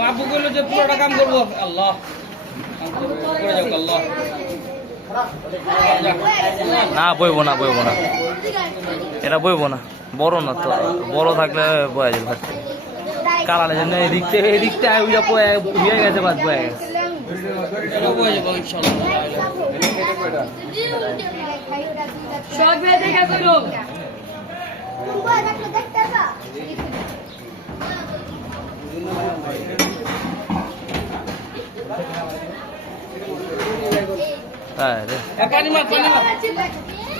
আব্বু বললো যে পুরোটা কাম করবো আল্লাহ করে যাও আল্লাহ না বইব না এটা বইব না বড় না তো বড় থাকলে বয়া যাবে ভাত কালানের জন্য এদিকটা হয়ে গেছে বাদ বয়ে গেছে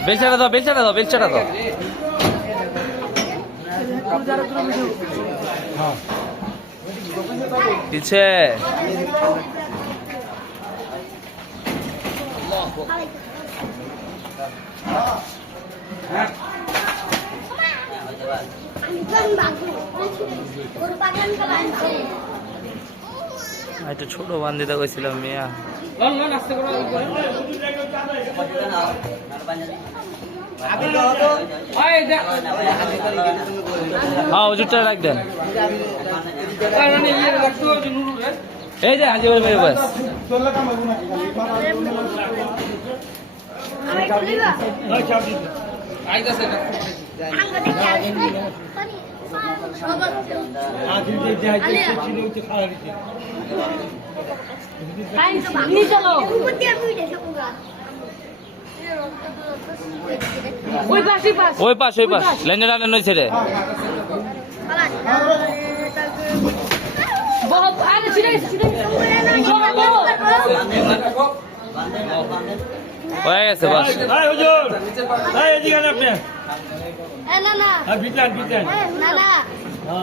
বেলচাটা দাও পিছে একটু ছোট বান্ধিতে গেছিলাম মিয়া হ্যাঁ ওজুরটা রাখ দেন এই যে হাজি ভাই বাস ওই পাশ লাইনে রান্না নইছে রে হয়ে গেছে বাস না